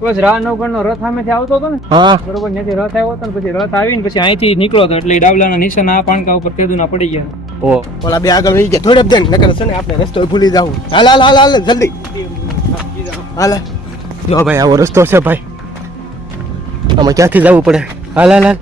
બસ રાહ નવગણ નો રથ સામેથી આવતો હતો ને હા બરોબર ત્યાંથી રથ આવ્યો હતો ને પછી રથ આવીને પછી અહીંથી નીકળો હતો એટલે ઈ ડાબલાના નિશાન આ પાણકા ઉપર તેદુના પડી ગયા ઓ ઓલા બે આગળ વહી ગયા થોડે બેન નકર છે ને આપણે રસ્તો ભૂલી જાવું હાલ હાલ હાલ હાલ જલ્દી હાલ જો ભાઈ આવો રસ્તો છે ભાઈ આમાં ક્યાંથી જવું પડે હાલ હાલ હાલ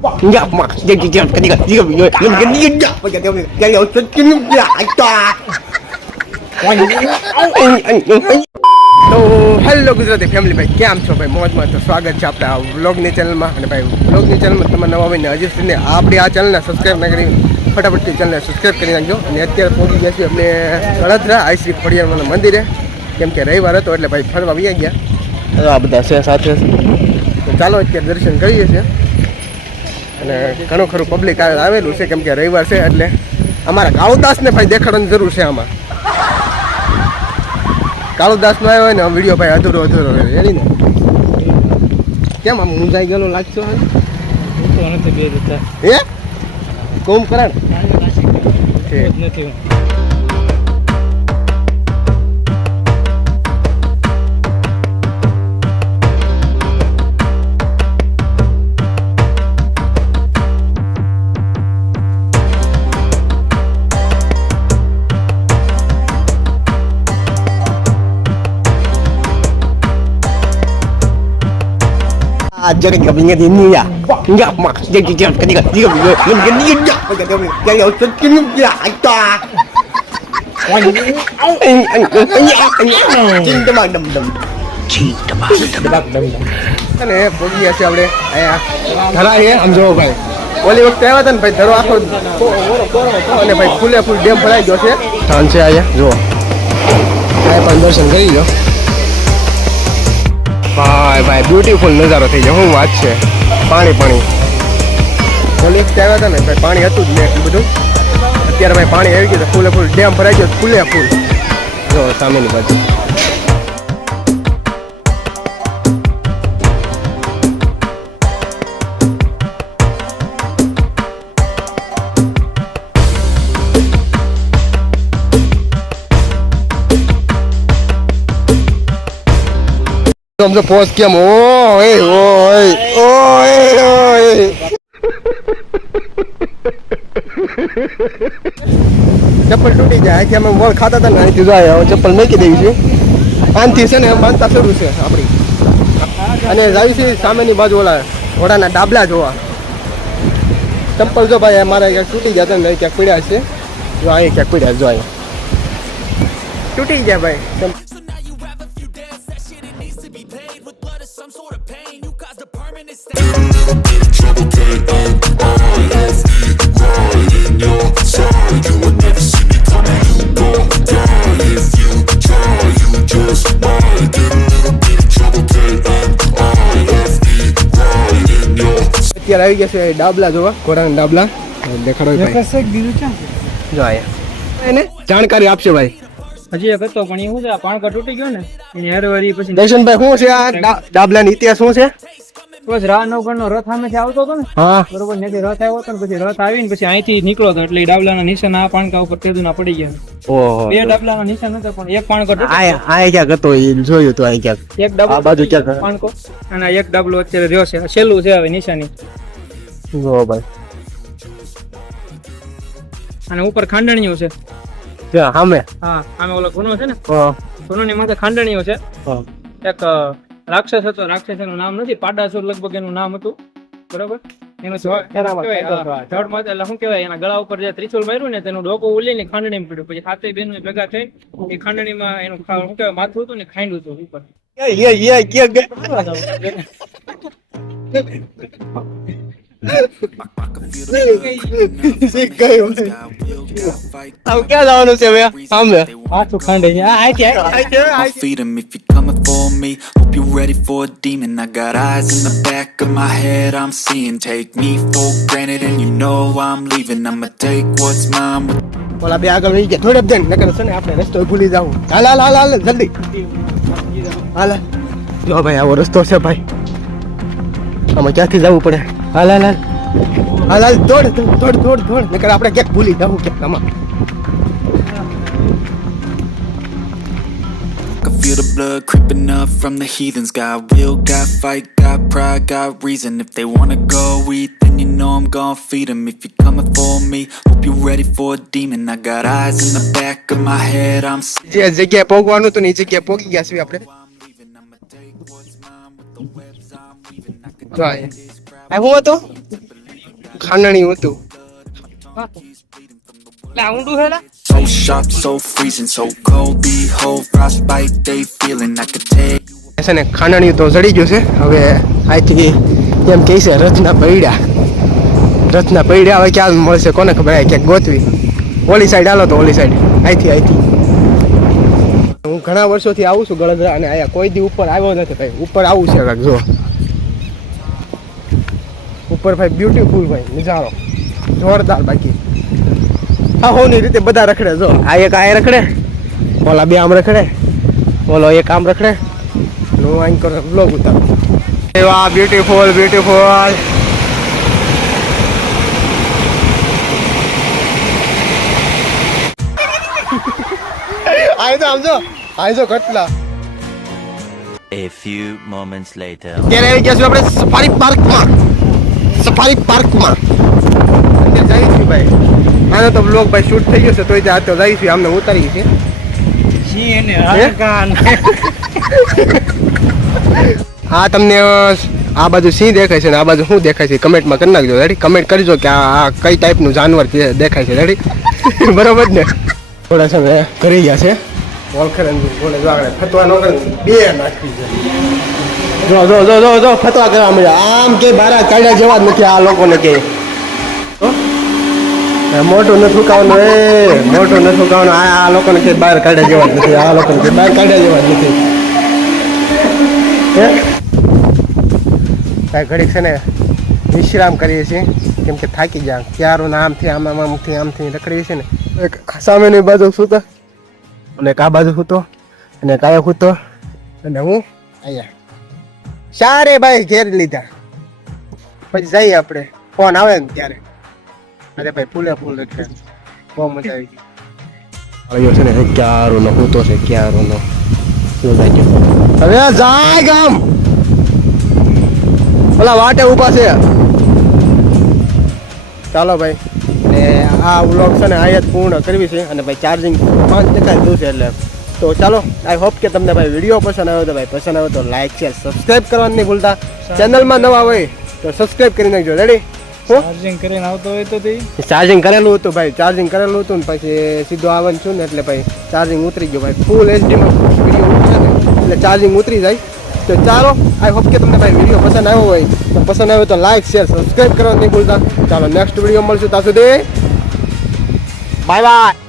તે હેલો ગુજરાતી ફેમિલી ભાઈ કેમ છો ભાઈ? મોજમાં તો સ્વાગત છે આપણા વ્લોગની ચેનલમાં અને ભાઈ વ્લોગની ચેનલમાં તમે નવા ભાઈને હજી સુધી આપણી આ ચેનલને સબસ્ક્રાઈબ ના કરી ફટાફટથી ચેનલને સબસ્ક્રાઈબ કરી નાખજો. અને અત્યારે પહોંચી ગયા છીએ આપણે આઈ આઈશ્રી ખોડિયારમાંના મંદિરે. કેમ કે રવિવાર હતો એટલે ભાઈ ફરવા આવી ગયા. તો આ બધા છે સાથે તો ચાલો અત્યારે દર્શન કરીએ છીએ. અને ઘણું ખરું પબ્લિક આવેલું છે કેમ કે રવિવાર છે એટલે અમારા કાળુદાસને ભાઈ દેખાડવાની જરૂર છે આમાં. કાળુદાસનો આવ્યો હોય ને વીડિયો ભાઈ અધૂરો અધૂરો રેડી ને. કેમ આમ મુંજાઈ ગયેલો લાગશો હે કોમ કરાણ નથી Ah, jadi kau ingat ini ya? Enggak, mak. Jadi jadi ketika dia dia dia dia dia dia dia dia dia sedikit dia ada. Cinta mak dam dam. Cinta mak dam dam. અને પહોંચી ગયા છે આપણે અહીંયા ધરા છે આમ જોવો ભાઈ ઓલી વખતે આવ્યા હતા ને ભાઈ ધરો આખો અને ભાઈ ફૂલે ફૂલ ડેમ ભરાઈ ગયો છે સ્થાન છે અહીંયા જુઓ આ પણ દર્શન કરી લો ભાઈ ભાઈ બ્યુટીફુલ નજારો થઈ જાય શું વાત છે? પાણી પાણી. ઓલી આવ્યા હતા ને ભાઈ પાણી હતું જ નહીં એટલું બધું. અત્યારે ભાઈ પાણી આવી ગયું ફૂલે ફૂલ ડેમ ભરાઈ ગયો ફૂલે ફૂલ. જો સામેની બાજુ. સમજો પોસ્ટ કેમ? ઓય ઓય ઓય ઓય. ચપ્પલ તૂટી જાય કે અમે મોલ ખાતા હતા ને, અહીંથી જાય હવે ચપ્પલ મેકી દેવી છે. આનથી છે ને, બાંધતા શરૂ છે આપણી. અને જાવી છે સામેની બાજુ ઓલા ઘોડાના ડાબલા જોવા. ચપ્પલ જો ભાઈ મારા ક્યાંક તૂટી ગયા હતા ને ક્યાંક પીડ્યા છે. જો અહીં ક્યાંક પીડ્યા જો અહીં તૂટી ગયા ભાઈ. અત્યારે આવી ગયા છે ડાબલા જોવા. ઘોડાના ડાબલા. દેખાડો ભાઈ. જો આયા એને જાણકારી આપશે ભાઈ. હજી એક હતો પણ એ શું છે આ પાણકા તૂટી ગયો ને એની હારવારી પછી દર્શનભાઈ શું છે આ ડાબલાનો ઇતિહાસ શું છે? બસ રા નવગણ નો રથ સામેથી આવતો હતો ને? હા. બરોબર નથી રથ આવ્યો હતો ને પછી રથ આવીને પછી અહીંથી નીકળો હતો એટલે ડાબલાના નિશાન આ પાણકા ઉપર તેદુના પડી ગયા ઓહો. બે ડાબલાના નિશાન હતા પણ એક પાણકો આ આયા ક્યાંક હતો એ જોયું તો અહીં ક્યાંક. એક ડાબલો આ બાજુ ક્યાંક? પાણકો અને એક ડાબલો અત્યારે રહ્યો છે. છેલ્લું છે હવે નિશાની. જો ભાઈ. અને ઉપર ખાંડણીઓ છે. જો સામે? હા આમે ઓલો ગુનો છે ને? હા. ગુનોની માથે ખાંડણીઓ છે. હા. એક રાક્ષસ હતો રાક્ષસ એનું નામ નથી પાડાસુર લગભગ એનું નામ હતું. બરોબર? એનું માથે એટલે શું કહેવાય એના ગળા ઉપર જે ત્રિશુલ માર્યું ને તેનું ડોકું ઉલીને ખાંડણી પડ્યું. પછી હાથે બેન ભેગા થઈ એ ખાંડણીમાં એનું શું કહેવાય માથું હતું ને ખાંડ્યું હતું ઉપર. યે યે યે યે શીખ ગયું આમ ક્યાં જવાનું છે હવે સામે પાછું ખાંડણી આ આ ક્યાં I'll feed 'em if you're coming for me. Hope you're ready for a demon. I got eyes in the back of my head, I'm seeing. Take me for granted, and you know I'm leaving. I'ma take what's mine. with ઓલા બે આગળ વહી ગયા થોડે બેન નકર છે ને આપણે રસ્તો ભૂલી જાવું હાલ હાલ હાલ હાલ જલ્દી હાલ જો ભાઈ આવો રસ્તો છે ભાઈ આમાં ક્યાંથી જવું પડે હાલ હાલ હાલ હાલ હાલ દોડ દોડ દોડ દોડ દોડ નકર આપણે ક્યાંક ભૂલી જાવું ક્યાંક આમાં I feel the blood creeping up from the heathens. Got will, got fight, got pride, got reason. If they wanna go eat, then you know I'm gon' feed 'em. If you're coming for me, hope you're ready for a demon. I got eyes in the back of my head, I'm જે જગ્યાએ પહોંચવાનું હતું ને એ જગ્યાએ પહોંચી ગયા છીએ આપણે The. આ શું હતું? ખાંડણી હતું. So sharp, so freezing, so cold. Behold, frostbite they feeling. I could take. છે ને ખાંડણી તો જડી ગયું છે. હવે આઈથી એમ કહે છે રથના પૈડા. રથના પૈડા હવે ક્યાં મળશે કોને ખબર? આ ક્યાંક ગોતવી. ઓલી સાઈડ હાલો તો ઓલી સાઈડ આઈથી આઈથી હું ઘણા વર્ષોથી આવું છું ગળદરા અને અહીંયા કોઈ દી ઉપર આવ્યો નથી ભાઈ. ઉપર આવું છે કાંક જો ઉપર ભાઈ બ્યુટીફુલ ભાઈ નજારો. જોરદાર બાકી. હા હોની રીતે બધા રખડે જો. આ એક આ રખડે ઓલા બે આમ રખડે ઓલો એક આમ રખડે. હું અહીં કરો બ્લોગ ઉતારું. એવા બ્યુટીફુલ બ્યુટીફુલ આઈ તો આમ જો. આય જો કટલા. A few moments later. ત્યારે આવી ગયા છું આપણે સફારી પાર્કમાં. સફારી પાર્કમાં. અંદર જઈએ છીએ ભાઈ. આનો તો બ્લોગ ભાઈ શૂટ થઈ ગયો છે તોય ત્યાં તો જઈએ છીએ. આમને ઉતારી છે આ તમને આ બાજુ સિંહ દેખાય છે ને આ બાજુ શું દેખાય છે કમેન્ટમાં કરી નાખજો. રેડી કમેન્ટ કરજો કે આ આ કઈ ટાઈપનું જાનવર છે દેખાય છે. રેડી બરોબર ને? થોડા સમય કરી ગયા છે. ઓળખે ફતવા ન કરે બે નાખી છે. જો જો જો જો જો, ફતવા કરવા મળ્યા. આમ કે બારા કાઢ્યા જેવા જ નથી આ લોકોને કે? મોટું નથી ઉકાવવાનું એ મોટું નથી ઉકાવવાનું આ આ લોકોને કે બહાર કાઢ્યા જેવા જ નથી, આ લોકોને કે બહાર કાઢ્યા જેવા જ નથી. હે? કાંઈ ઘડીક છે ને વિશ્રામ કરીએ છીએ, કેમ કે થાકી ગયા. ક્યારું આમથી, આમ આમ, આમથી આમથી રખડીએ છીએ ને. એક સામેની બાજુ સૂતો, અને આ બાજુ સૂતો, અને કાયો સૂતો, અને હું અહીંયા. ચારે ભાઈ ઘેર લીધા. પછી જઈએ આપણે. ફોન આવે ને ત્યારે. અરે ભાઈ ફૂલે ફૂલ રખે બહુ મજા આવી ગઈ. આવ્યો છે ને ક્યારો નો સૂતો છે ક્યારો નો હવે જાય ગામ. ઓલા વાટે ઊભા છે. ચાલો ભાઈ. ને આ વ્લોગ છે ને જ પૂર્ણ કરવી છે. અને ભાઈ ચાર્જિંગ પાંચ ટકા જ છે એટલે તો ચાલો આઈ હોપ કે તમને ભાઈ વીડિયો પસંદ આવ્યો તો ભાઈ પસંદ આવ્યો તો લાઈક શેર સબસ્ક્રાઈબ કરવાનું નહીં ભૂલતા. ચેનલમાં નવા હોય તો સબસ્ક્રાઈબ કરી નાખજો. રેડી હું? ચાર્જિંગ કરીને આવતો હોય તો તે. ચાર્જિંગ કરેલું હતું ભાઈ. ચાર્જિંગ કરેલું હતું ને પછી સીધો આવવાનું છું ને એટલે ભાઈ ચાર્જિંગ ઉતરી ગયું ભાઈ. ફૂલ એચડીમાં વીડિયો એટલે ચાર્જિંગ ઉતરી જાય. તો ચાલો આઈ હોપ કે તમને ભાઈ વીડિયો પસંદ આવ્યો હોય. તો પસંદ આવ્યો તો લાઈક શેર સબસ્ક્રાઈબ કરવાનું નહીં ભૂલતા. ચાલો નેક્સ્ટ વીડિયો મળશું ત્યાં સુધી. Bye bye